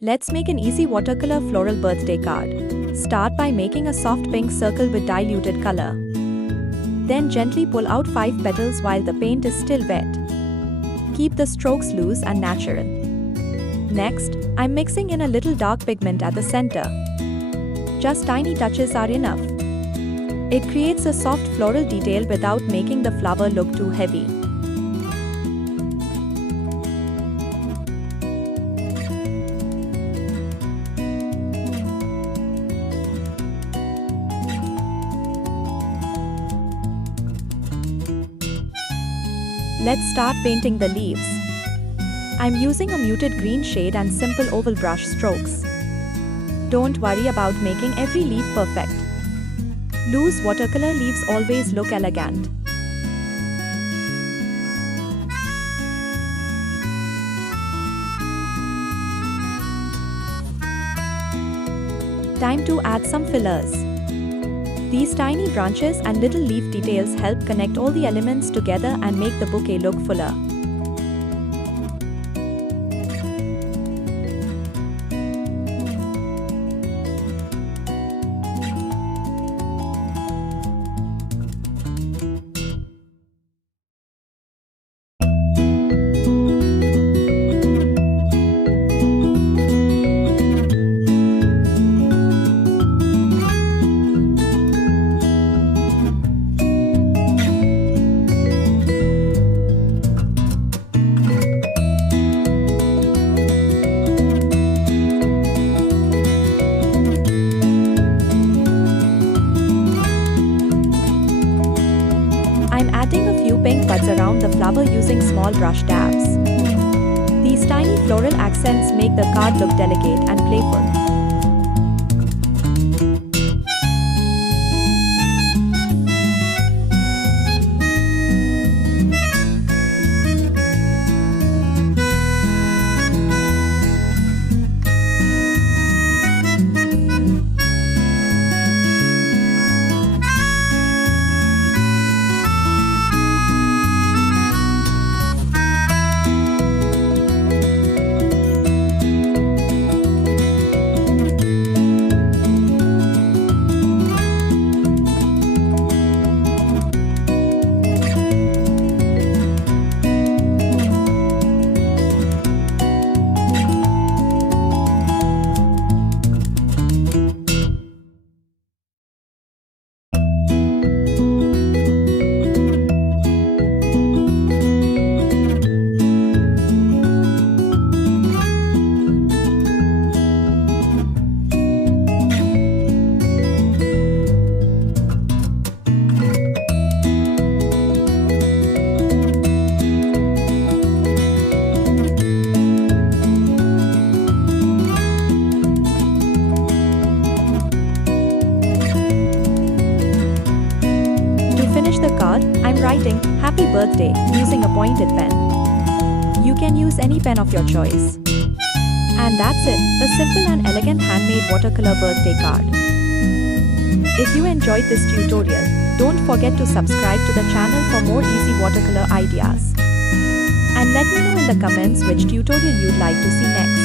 Let's make an easy watercolor floral birthday card. Start by making a soft pink circle with diluted color. Then gently pull out 5 petals while the paint is still wet. Keep the strokes loose and natural. Next, I'm mixing in a little dark pigment at the center. Just tiny touches are enough. It creates a soft floral detail without making the flower look too heavy. Let's start painting the leaves. I'm using a muted green shade and simple oval brush strokes. Don't worry about making every leaf perfect. Loose watercolor leaves always look elegant. Time to add some fillers. These tiny branches and little leaf details help connect all the elements together and make the bouquet look fuller. I'm adding a few pink buds around the flower using small brush dabs. These tiny floral accents make the card look delicate and playful. The card, I'm writing "Happy Birthday" using a pointed pen. You can use any pen of your choice. And that's it, a simple and elegant handmade watercolor birthday card. If you enjoyed this tutorial, don't forget to subscribe to the channel for more easy watercolor ideas. And let me know in the comments which tutorial you'd like to see next.